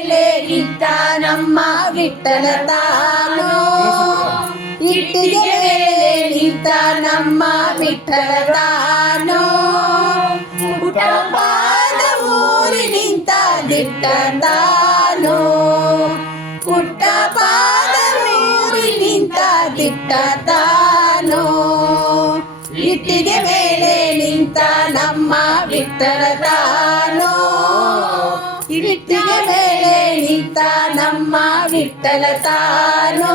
ಮೇಲೆ ನಿಂತ ನಮ್ಮ ವಿಠಲ ತಾನು ಇಟ್ಟಿಗೆ ಮೇಲೆ ನಿಂತ ನಮ್ಮ ವಿಠಲ ತಾನು ಪುಟ್ಟಪಾದ ಊರಿ ನಿಂತ ದಿಟ್ಟ ತಾನು ಪುಟ್ಟಪಾದ ಊರಿ ನಿಂತ ದಿಟ್ಟ ತಾನು ಇಟ್ಟಿಗೆ ಮೇಲೆ ನಿಂತ ನಮ್ಮ ವಿಠಲ ತಾನು ವಿಠಲ ತಾನು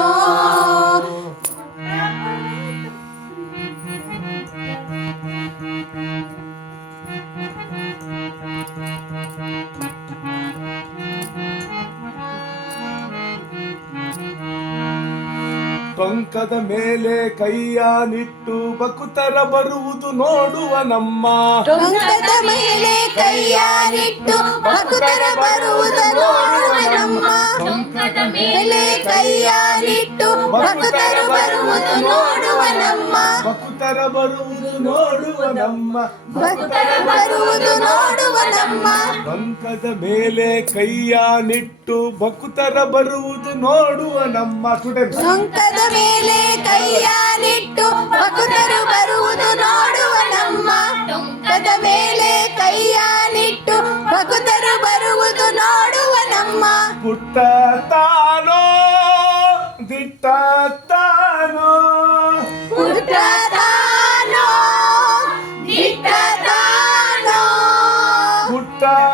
ಟೊಂಕದ ಮೇಲೆ ಕೈಯ ನಿಟ್ಟು ಬಕುತರ ಬರುವುದು ನೋಡುವ ನಮ್ಮ. ಟೊಂಕದ ಮೇಲೆ ಕೈಯಾರಿಟ್ಟು ಬಕುತರ ಬರುವುದು ನೋಡುವ ನಮ್ಮ. ಟೊಂಕದ ಮೇಲೆ ಕೈಯಾರಿಟ್ಟು ಬಕುತರ ಬರುವುದು ನೋಡುವ ನಮ್ಮ. ಬಕುತರ ಬರುವುದು ನೋಡುವ ನಮ್ಮ. ಭಕ್ತರ ಬರುವುದು ನೋಡುವ ನಮ್ಮ. ಟೊಂಕದ ಮೇಲೆ ಕೈಯ ನಿಟ್ಟು ಭಕ್ತರ ಬರುವುದು ನೋಡುವ ನಮ್ಮ. ಸ್ಟೂಡೆಂಟ್ ಟೊಂಕದ ಮೇಲೆ ಕೈಯಾರಿಟ್ಟು ಭಕ್ತರು ಬರುವುದು ನೋಡುವ ನಮ್ಮ. ಟೊಂಕದ ಮೇಲೆ ಕೈಯಾನಿಟ್ಟು ಭಕ್ತರು ಬರುವುದು ನೋಡುವ ನಮ್ಮ. ಪುಟ್ಟ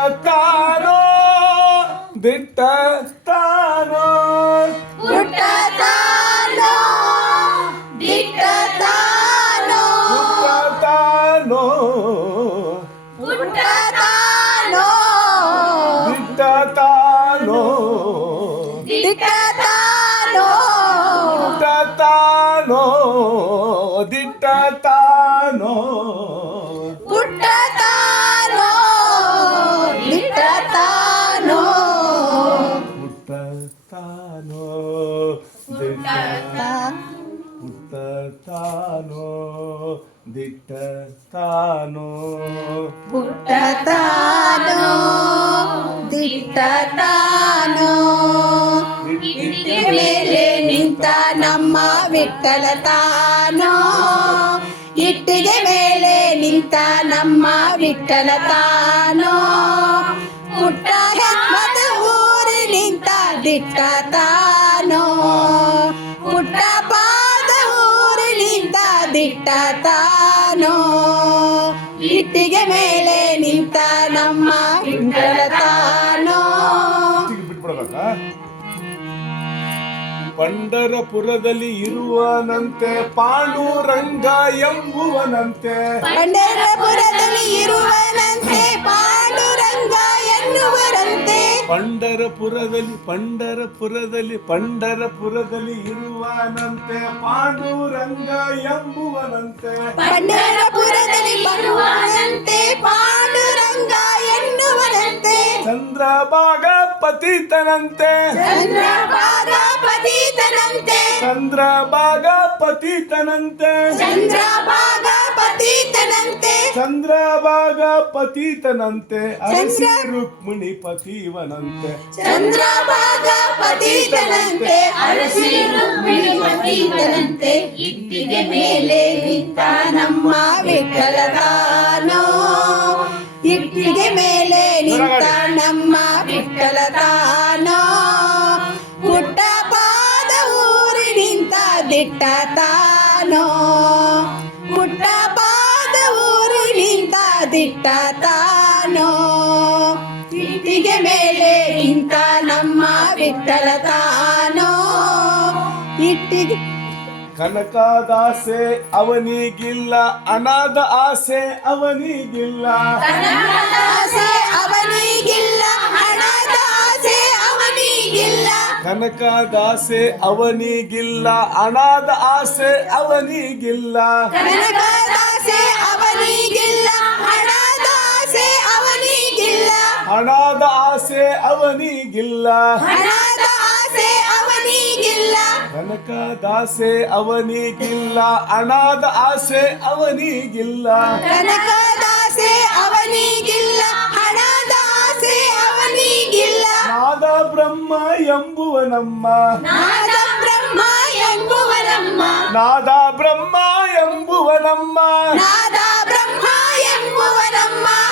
ಪುಟ್ಟ ತಾನೋ ದಿಟ್ಟ ತಾನೋ? ದಿಟ್ಟ ತಾನೋ? ಪುಟ್ಟದಾನೋ ದಿಟ್ಟದಾನೋ ಇಟ್ಟಿಗೆ ಮೇಲೆ ನಿಂತ ನಮ್ಮ ವಿಠಲ ತಾನೋ? ಇಟ್ಟಿಗೆ ಮೇಲೆ ನಿಂತ ನಮ್ಮ ವಿಠಲ ತಾನೋ? ಪುಟ್ಟ ಊರಿ ನಿಂತ ದಿಟ್ಟ ತಾನೋ? ದಿಟ್ಟ ತಾನೋ ಇಟ್ಟಿಗೆ ಮೇಲೆ ನಿಂತ ನಮ್ಮ ವಿಠಲ ತಾನೋ ಪಂಡರಪುರದಲ್ಲಿ ಇರುವನಂತೆ ಪಾಂಡುರಂಗ ಎಂಬುವನಂತೆ. ಪಂಡರಪುರದಲ್ಲಿ ಇರುವನಂತೆ ಎನ್ನುವರಂತೆ ಪಂಡರಪುರದಲ್ಲಿ ಪಂಡರಪುರದಲ್ಲಿ ಪಂಡರಪುರದಲ್ಲಿ ಇರುವನಂತೆ ಪಾಂಡುರಂಗ ಎಂಬುವನಂತೆ. ಪಂಡರಪುರದಲ್ಲಿ ಬರುವನಂತೆ ಪಾಂಡುರಂಗ ಎನ್ನುವನಂತೆ. ಚಂದ್ರಭಾಗ ಪತಿತನಂತೆ ಚಂದ್ರಭಾಗ ಪತಿತನಂತೆ ಚಂದ್ರಭಾಗ ಪತಿತನಂತೆ ಚಂದ್ರಭಾಗ ಚಂದ್ರಭಾಗ ಪತಿತನಂತೆ ಅರಸಿ ರುಕ್ಮಿಣಿ ಪತಿವನಂತೆ ಚಂದ್ರಭಾಗ ಪತಿತನಂತೆ ಅರಸಿ ರುಕ್ಮಿಣಿ ಪತಿತನಂತೆ ಇಟ್ಟಿಗೆ ಮೇಲೆ ನಿಂತ ನಮ್ಮ ವಿಠಲದಾನೋ. ಇಟ್ಟಿಗೆ ಮೇಲೆ ನಿಂತ ನಮ್ಮ ವಿಠಲದಾನೋ. ಪುಟ್ಟ ಪಾದ ಊರಿ ನಿಂತ ದಿಟ್ಟ ತಾನೋ. ಪುಟ್ಟ ಪಾದ ಊರಿ ನಿಂತ ದಿಟ್ಟ ತಾನೋ ಇಟ್ಟಿಗೆ ಮೇಲೆ ಇಂತ ನಮ್ಮ ಬಿಟ್ಟಲ ತಾನೋ. ಇಟ್ಟಿಗೆ ಕನಕದಾಸೆ ಅವನಿಗಿಲ್ಲ ಅನಾದ ಆಸೆ ಅವನಿಗಿಲ್ಲ. ಕನಕದಾಸೆ ಅವನಿಗಿಲ್ಲ ಅನಾದ ಆಸೆ ಅವನಿಗಿಲ್ಲ. ಕನಕದಾಸೆ ಅವನಿಗಿಲ್ಲ ಅನಾದ ಆಸೆ ಅವನಿಗಿಲ್ಲ. ಕನಕದಾಸೆ ಹಣದ ಆಸೆ ಅವನಿಗಿಲ್ಲ ಹಣದ ಆಸೆ ಅವನಿಗಿಲ್ಲ ಕನಕದಾಸೆ ಅವನಿಗಿಲ್ಲ ಅನಾಥ ಆಸೆ ಅವನಿಗಿಲ್ಲ ಕನಕದಾಸೆ ಅವನಿಗಿಲ್ಲ ಹಣದ ಆಸೆ ಅವನಿಗಿಲ್ಲ ನಾದ ನಾದ ಬ್ರಹ್ಮ ಎಂಬುವ ನಮ್ಮ ನಾದ ಬ್ರಹ್ಮ ಎಂಬುವ ನಮ್ಮ ನಾದ ಬ್ರಹ್ಮ ಎಂಬುವ ನಮ್ಮ ನಾದ ಬ್ರಹ್ಮ ಎಂಬುವ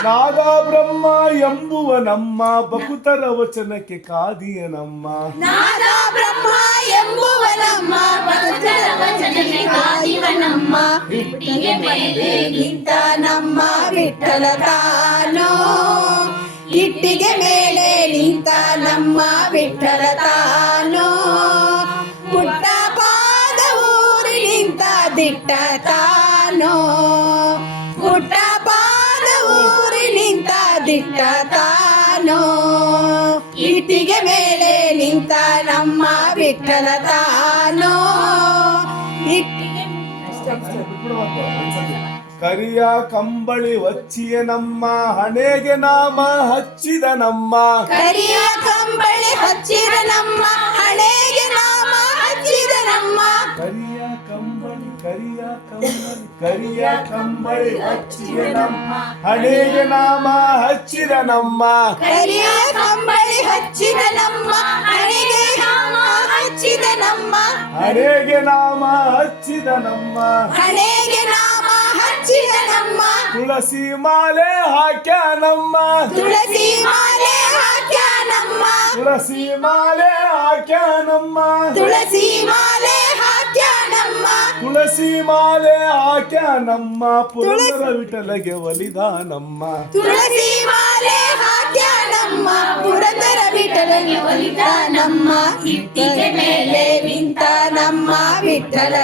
ನಮ್ಮ ನಾದ ಬ್ರಹ್ಮ ಎಂಬುವ ನಮ್ಮ ಬಕುತರ ವಚನಕ್ಕೆ ಕಾದಿಯ ನಮ್ಮ ನಾದ ಬ್ರಹ್ಮ ಎಂಬುವ ನಮ್ಮ ಭಕ್ತರ ವಚನಕ್ಕೆ ಕಾದಿವ ನಮ್ಮ ಇಟ್ಟಿಗೆ ಮೇಲೆ ನಿಂತ ನಮ್ಮ ವಿಠಲ ತಾನೋ ಇಟ್ಟಿಗೆ ಮೇಲೆ ನಿಂತ ನಮ್ಮ ವಿಠಲ ತಾನೋ ಪುಟ್ಟ ಪಾದ ಊರಿ ನಿಂತ ದಿಟ್ಟ ತಾನೋ ತಾನೋ ಇಟ್ಟಿಗೆ ಮೇಲೆ ನಿಂತ ನಮ್ಮ ವಿಠಲ ತಾನೋ. ಕರಿಯ ಕಂಬಳಿ ವಚ್ಚಿಯ ನಮ್ಮ ಹಣೆಗೆ ನಾಮ ಹಚ್ಚಿದ ನಮ್ಮ. ಕರಿಯ ಕಂಬಳಿ ಹಚ್ಚಿದ ನಮ್ಮ ಹಣೆಗೆ ನಾಮ ಹಚ್ಚಿದ ನಮ್ಮ. ಕರಿಯ ಕಂಬಳಿ ಹಚ್ಚಿದ ನಮ್ಮ. ಹಣೆಗೆ ನಾಮ ಹಚ್ಚಿದ ನಮ್ಮ. ಕರಿಯ ಕಂಬಳಿ ಹಚ್ಚಿದ ನಮ್ಮ. ಹಣೆಗೆ ನಾಮ ಹಚ್ಚಿದ ನಮ್ಮ. ಹಣೆಗೆ ನಾಮ ಹಚ್ಚಿದ ನಮ್ಮ. ಹಣೆಗೆ ನಾಮ ಹಚ್ಚಿದ ನಮ್ಮ. ತುಳಸಿ ಮಾಲೆ ಹಾಕ್ಯ ನಮ್ಮ. ತುಳಸಿ ಮಾಲೆ ಹಾಕ್ಯ ನಮ್ಮ. ತುಳಸಿ ಮಾಲೆ ಹಾಕ್ಯ ನಮ್ಮ. ತುಳಸಿ ಮಾಲೆ ತುಳಸಿ ಮಾಲೆ ಹಾಕ್ಯ ನಮ್ಮ ಪುರಂದರ ವಿಠಲಗೆ ಒಲಿದ ನಮ್ಮ. ತುಳಸಿ ಮಾಲೆ ಹಾಕ್ಯ ನಮ್ಮ ಪುರಂದರ ವಿಠಲಗೆ ಒಲಿದ ನಮ್ಮ. ಇಟ್ಟಿಗೆ ಮೇಲೆ ನಿಂತ ನಮ್ಮ ವಿಠಲ